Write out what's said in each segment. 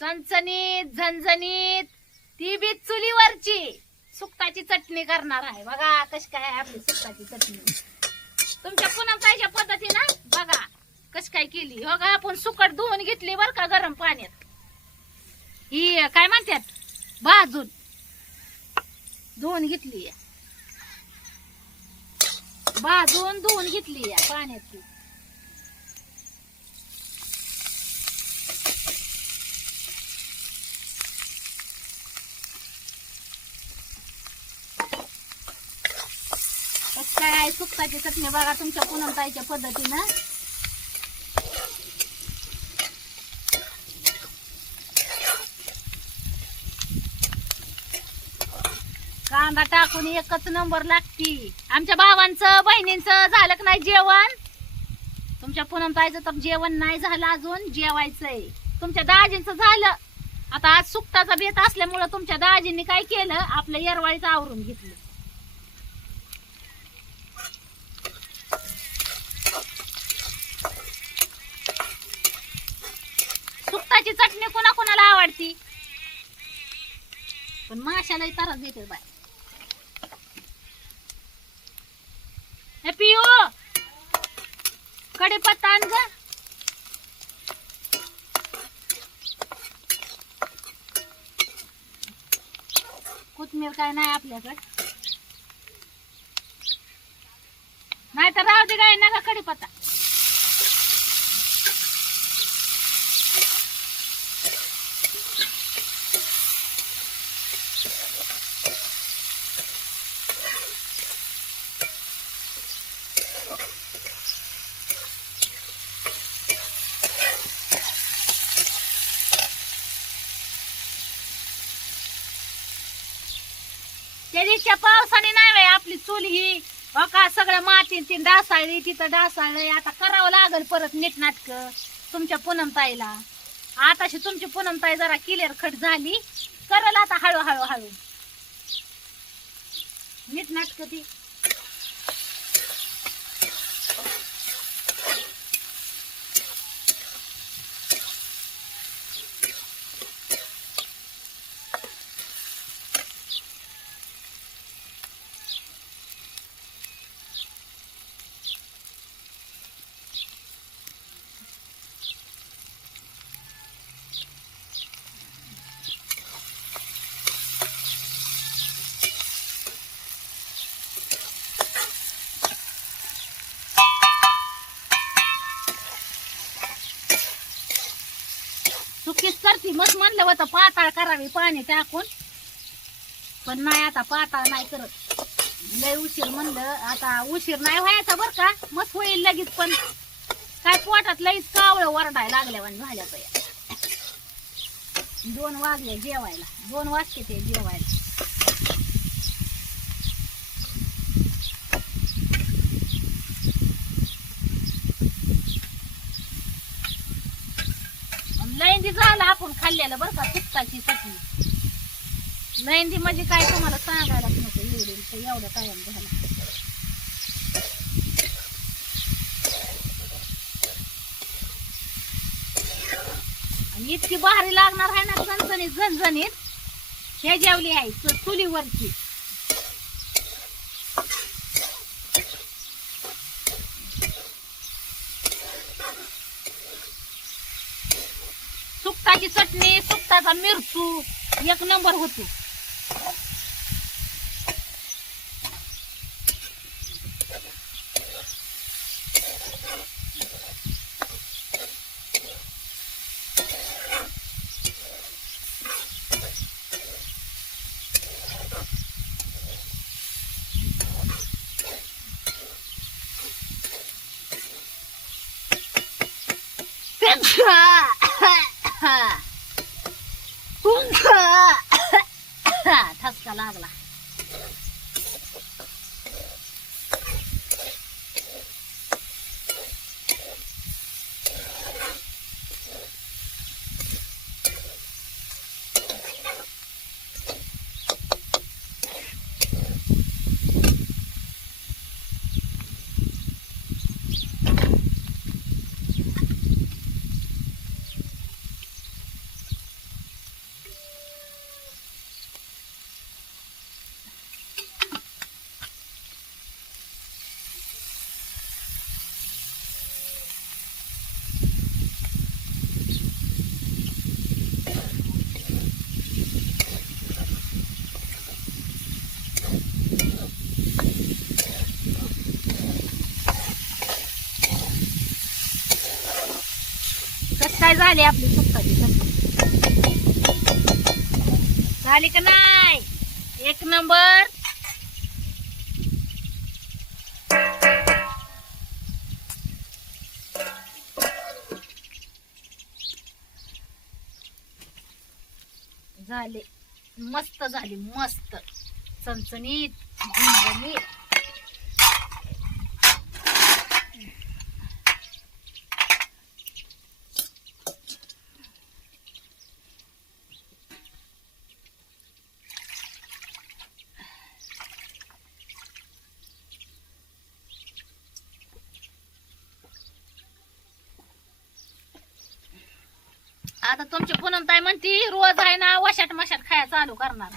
चणचणीत झणझणीत ती बी चुलीवरची. सुकटाची चटणी करणार आहे. बघा कशी काय आहे आपली सुकटाची चटणी. तुमच्या पुनमताईच्या पद्धतीनं बघा कशी काय केली. हो का आपण सुकट धुवून घेतली बर का गरम पाण्यात. ही काय म्हणतात? भाजून धुवून घेतली भाजून धुवून घेतली या पाण्यात सुकताची चटणी बघा तुमच्या पुनमताईच्या पद्धतीनं. कांदा टाकून एकच नंबर लागती. आमच्या भावांचं बहिणींचं झालं का नाही जेवण? तुमच्या पुनमताईचं तर जेवण नाही झालं अजून जेवायचंय. तुमच्या दाजींचं झालं. आता आज सुकताचा बेत असल्यामुळं तुमच्या दाजींनी काय केलं? आपलं येरवाळीचं आवरून घेतलं. माशाची चटणी कोणा कोणाला आवडती? पण माशाला त्रास देते बाय हे पिऊ कडीपत्ता आण ग. कोथमीर काय नाही आपल्याकडे. नाही तर राहू दे काय नका कडीपत्ता त्या पावसाने नाही बाई आपली चूल ही. हो का सगळं माती ती डासाळली तिथं डासाळलंय. आता करावं लागल परत नीट नाटक तुमच्या पुनमताईला. आताशी तुमची पुनमताई जरा क्लिअर खट झाली. करल आता हळू हळू हळू. नीट नाटक ती. चुकीच करती? मस्त म्हणलं होतं पाताळ करावी पाणी टाकून. पण नाही आता पाताळ नाही करत. लय उशीर म्हणलं आता उशीर नाही व्हायचा बर का. मस्त होईल लगेच पण काय पोटात लईच कावळ वरडायला लागल्या झाल्या तर दोन वाजले जेवायला. दोन वाजते ते जेवायला. लैंदी झालं आपण खाल्लेलं बरं का सुक्ताची चटणी. लैंदी म्हणजे काय तुम्हाला सांगायलाच नको एवढे तर एवढं टाइम झाला. आणि इतकी भारी लागणार आहे ना झणझणीत झणझणीत. हे जेवली आहे चुलीवरची. सुकटाची चटणी सुकटाचा मिरचू एक नंबर होतो. 哈，公主，哈，他死到哪去了？काय झाली आपली सुक्काची झाली का नाही? एक नंबर. झाले. मस्त झाली मस्त. चणचणीत झणझणीत. आता तुमची पूनम ताई म्हणती रोज आहे ना वशाट मशाट खाया चालू करणार.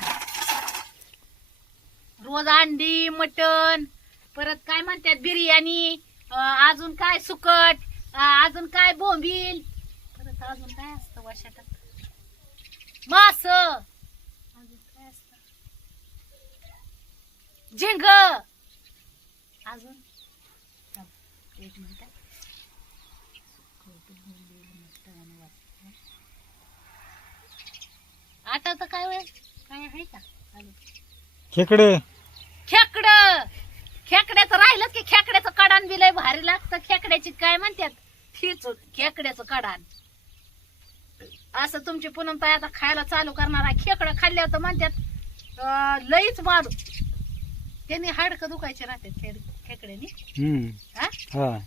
रोज अंडी मटण परत काय म्हणतात बिर्याणी अजून काय सुकट अजून काय बोंबील परत अजून काय असतं वशाटात? मास. अजून काय झिंग. अजून? एक मिनिट. काय वेळ काय आहे का? चालू खेकडे. खेकड! खेकड्याचं राहिलं की खेकड्याचं कडान बी लय भारी लागतं. खेकड्याची काय म्हणतात? तीच खेकड्याचं कडान असं तुमची पूनम ताई आता खायला चालू करणार आहे. खेकडं खाल्ल्यावर तर म्हणतात अं, लईच मारू त्यांनी हाडकं दुखायचे राहतात खेड खेकड्यानी. हम्म. हा? हा.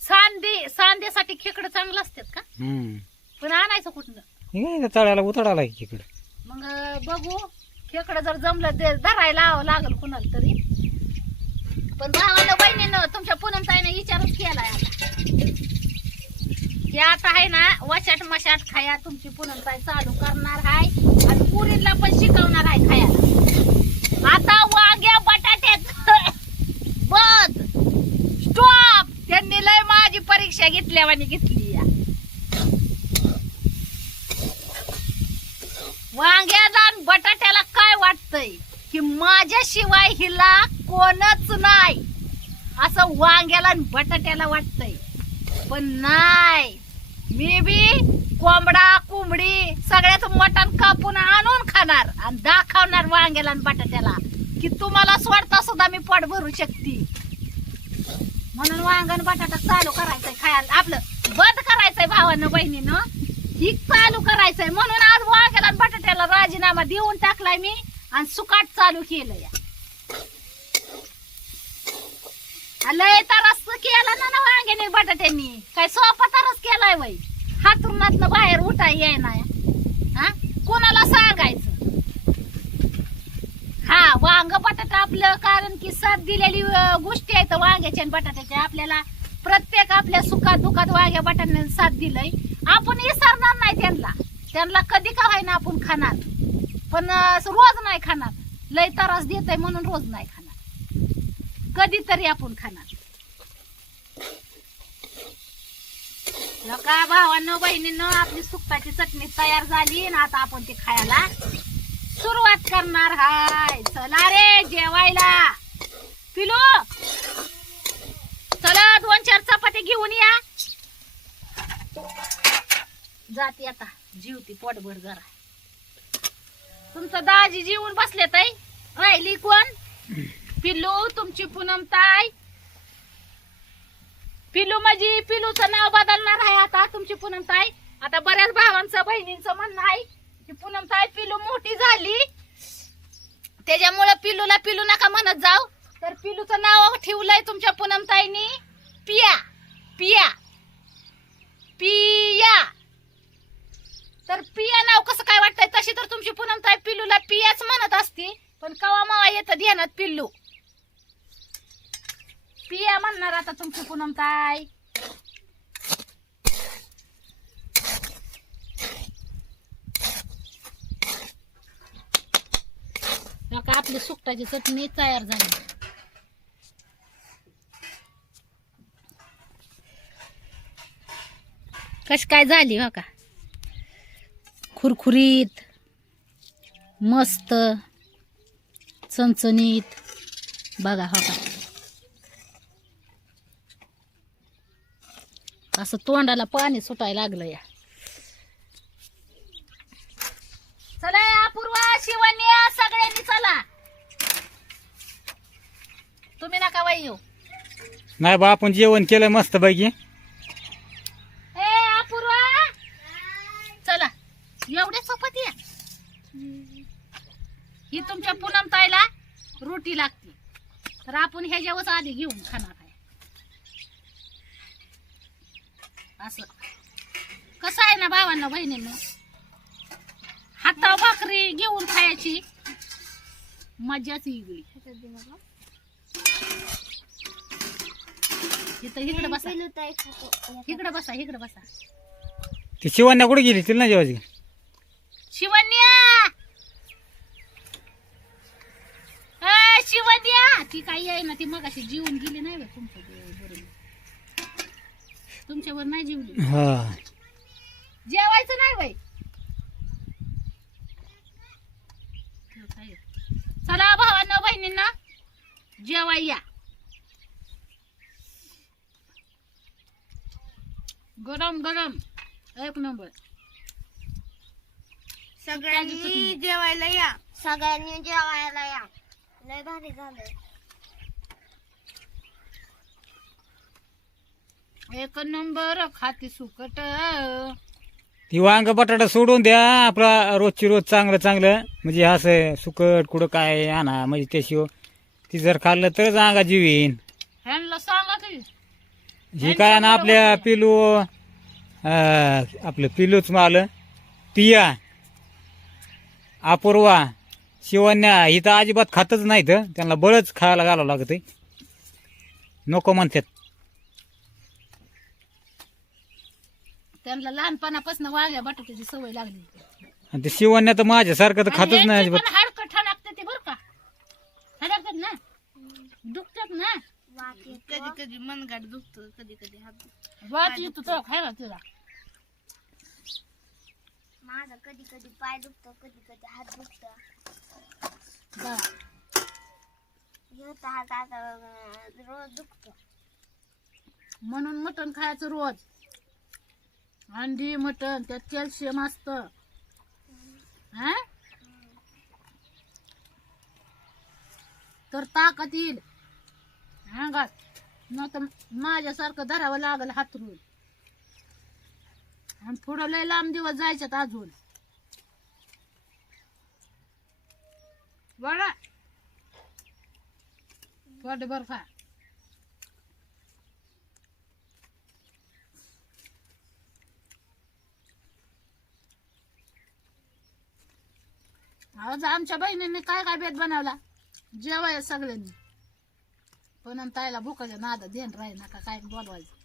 सांदे सांदेसाठी खेकडं चांगलं असतात का? हम्म. पण आणायचं कुठनं? हे काय त्या तळ्याला मग बघू. खेकडं जर जमलं ते धरायला लावावं लागल कुणाला तरी. पण भावानं बहिणीनं तुमच्या पूनम ताईनं विचारच केलाय आता. की आता आहे ना वशाट मशाट खाया तुमची पूनम ताई चालू करणार आहे आणि पुरीला पण शिकवणार आहे खायला. आता वांग्या बटाट्यात बद स्टॉप त्यांनी लय माझी परीक्षा घेतल्यावानी घेतली या वांग्याला आणि बटाट्याला काय वाटतंय की माझ्याशिवाय हिला कोणच नाही. असं वांग्याला आणि बटाट्याला वाटतंय. पण नाही. मी बी कोंबडा कोंबडी सगळ्याच मटण कापून आणून खाणार आणि दाखवणार वांग्याला आणि बटाट्याला. की तुम्हाला सोडता सुद्धा मी पोट भरू शकते. म्हणून वांगण बटाटा चालू करायचंय खायला. आपलं बंद करायचंय भावानं बहिणीनं. ही चालू करायचंय. म्हणून आज वांग्याला आणि बटाट्याला राजीनामा देऊन टाकलाय मी आणि सुकाट चालू केलं या लय तरस केला ना ना वांग्याने बटाट्यांनी. काय सोपा तरस केलाय वय हातरुणातनं बाहेर उठाय येईना हा? कोणाला सांगायचं? हा वांग बटाटा आपलं कारण की साथ दिलेली गोष्टी आहेत वांग्याच्या आणि बटाट्याच्या. आपल्याला प्रत्येक आपल्या सुखात दुखात वांग्या बटाट्याने साथ दिलंय. आपण विसरणार नाही त्यांना. त्यांना कधी का व्हायना आपण खाणार. पण रोज नाही खाणार. लय त्रास देत म्हणून रोज नाही कधीतरी आपण खाणार. का भावांनो बहिणींनो आपली सुकटाची चटणी तयार झाली ना आता आपण ती खायला सुरुवात करणार हाय. चला रे जेवायला. पिलो चला दोन चार चपाती घेऊन या. जाती आता. जीवती पोटभर जरा. तुमचं दाजी जीवन बसले ताई राहिली कोण? पिल्लू तुमची पूनम ताई. पिल्लू माझी पिल्लूचं नाव बदलणार आहे आता तुमची पूनम ताई. आता बऱ्याच भावांचं बहिणींचं म्हणणं आहे की पूनम ताई पिल्लू मोठी झाली. त्याच्यामुळे पिल्लूला पिल्लू नका म्हणत जाऊ. तर पिल्लूचं नाव ठेवलंय तुमच्या पूनम ताईनी. पिया पिया पिया. तर पिया नाव कसं काय वाटतंय? तशी तर तुमची पूनम ताई पिल्लूला पियाच म्हणत असती. पण कवा मावा येतं ध्यानात पिल्लू पिया म्हणणार आता तुमची पूनम ताई. नका आपली सुकटाची चटणी तयार झाली. कशी काय झाली हो का? खुरखुरीत मस्त चणचणीत. बघा हो का. असं तोंडाला पाणी सुटायला लागलं या. चला अपूर्वा शिवण्या सगळ्यांनी चला. तुम्ही नका बाई येऊ. नाही बा आपण जेवण केलं मस्त पैकी ए अपूर्वा. चला एवढे सोपत या. ही तुमच्या पूनम ताईला रोटी लागते. तर आपण ह्याच्यावरच आधी घेऊन खाणार आहे असं कसं आहे ना बहिणींनो. हाता भाकरी घेऊन खायची. मजाच वेगळी. इथं इकडे बसा. इकडे बसा इकडे बसा. ती शिवण्या कुठे गेली? तिला ना जेवायची? शिवन्या! अ, शिवन्या! ती काही आहे ना ती मगाशी जीवन गेली नाही बा तुमच्या बरोबर. तुमच्यावर नाही जीवली हा. जेवायचं नाही बाई. चला भावांना बहिणींना. जेवाय या. गरम गरम. एक नंबर. सगळ्यांनी जेवायला या. सगळ्यांनी जेवायला या. लय भारी झालं एक नंबर खाती सुकट. ती वांग बटाटा सोडून द्या आपला रोजची रोज चांगलं चांगलं. म्हणजे असं सुकट कुठं काय आणा म्हणजे त्याशिवाय ती जर खाल्लं तरच अंगा जीव येईन ह्यांना सांगा की. हे काय ना आपल्या पिलू अं, आपलं पिलूच माल पिया अपूर्वा शिवण्या ही तर अजिबात खातच नाहीत. त्यांना बळच खायला घालावं लागत नको म्हणतात. त्यांना लहानपणापासून वाळल्या बटाट्याची सवय लागली. आणि ते शिवण्या तर माझ्यासारखं तर खातच नाही अजिबात. हाडकं ठणकते ते बरं का. ठणकतात ना. दुखतात ना. कधी कधी मनगाट दुखत कधी कधी हात दुखतो. वाट येतो तो खायला तुला. माझा कधी कधी पाय दुखतो कधी कधी हात दुखतो. हात आता रोज दुखतो. म्हणून मटण खायचं रोज. अंडी मटण त्यात कॅल्शियम असत. हा? तर ताकद येईल. अंगात न तर माझ्यासारखं धरावं लागल हातरून. आणि पुढं लय लांब दिवस जायच्यात अजून. बघा. पोट का आज आमच्या बहिणींनी काय काय बेत बनवला? जेवाय सगळ्यांनी. पण आणि ताईला भुकाच्या नादा देण राही नका काय बोलवायचं?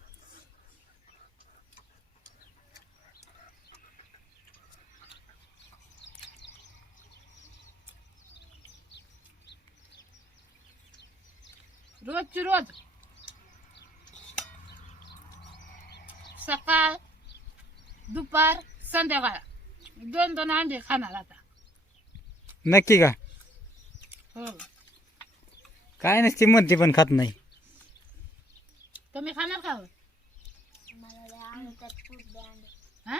रोजची रोज. सकाळ दुपार संध्याकाळ. दोन दोन अंडे खाणार आता. नक्की का? हो. काय नसते म्हणते पण खात नाही. तुम्ही खाणार का हो? हा?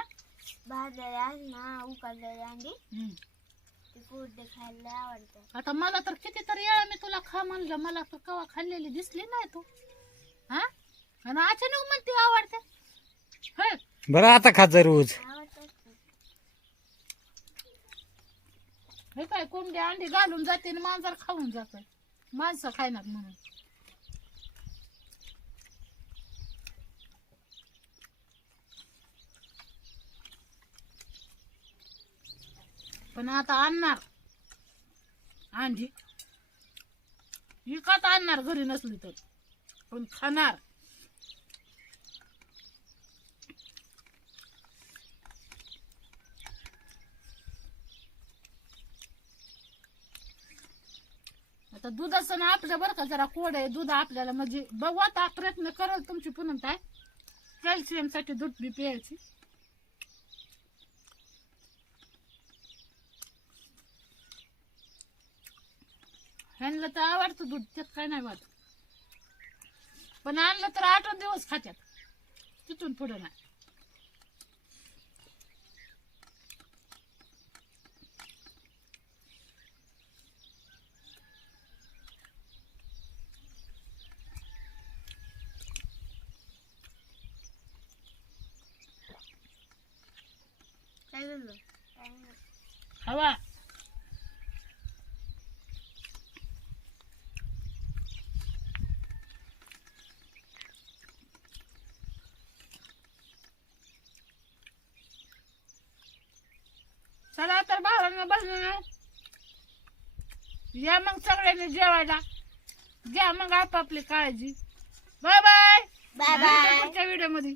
भाजलेले आहे ना उकडलेले अंडे हम्म. ते खायला आवडतात आता मला तर कितीतरी वेळा मी तुला खा म्हणलं मला तर कवा खाल्लेली दिसली नाही तू. हा? आणि अचानक म्हणते आवडते. होय बरं आता खात जा रोज आवडतात हे काय कोंडे अंडी घालून जाते आणि मांजर खाऊन जात. माणसं खायनात म्हणून. पण आता आणणार. अंडी. विकत आणणार घरी नसली तर. पण खाणार. आता दुधाचं ना आपलं बरं का जरा कोड आहे दूध आपल्याला म्हणजे बघू आता प्रयत्न करल तुमची पुन्हा काय. कॅल्शियमसाठी दूध बी प्यायची. ह्यांना तर आवडतं दूध त्यात काय नाही वाटत. पण आणलं तर आठ दिवस खात्यात. तिथून पुढं नाही. हवा. चला तर भावांना बसलं या मग सगळ्यांनी जेवायला. घ्या मग आपापली काळजी. Bye bye. Bye bye. पुढच्या व्हिडिओमध्ये.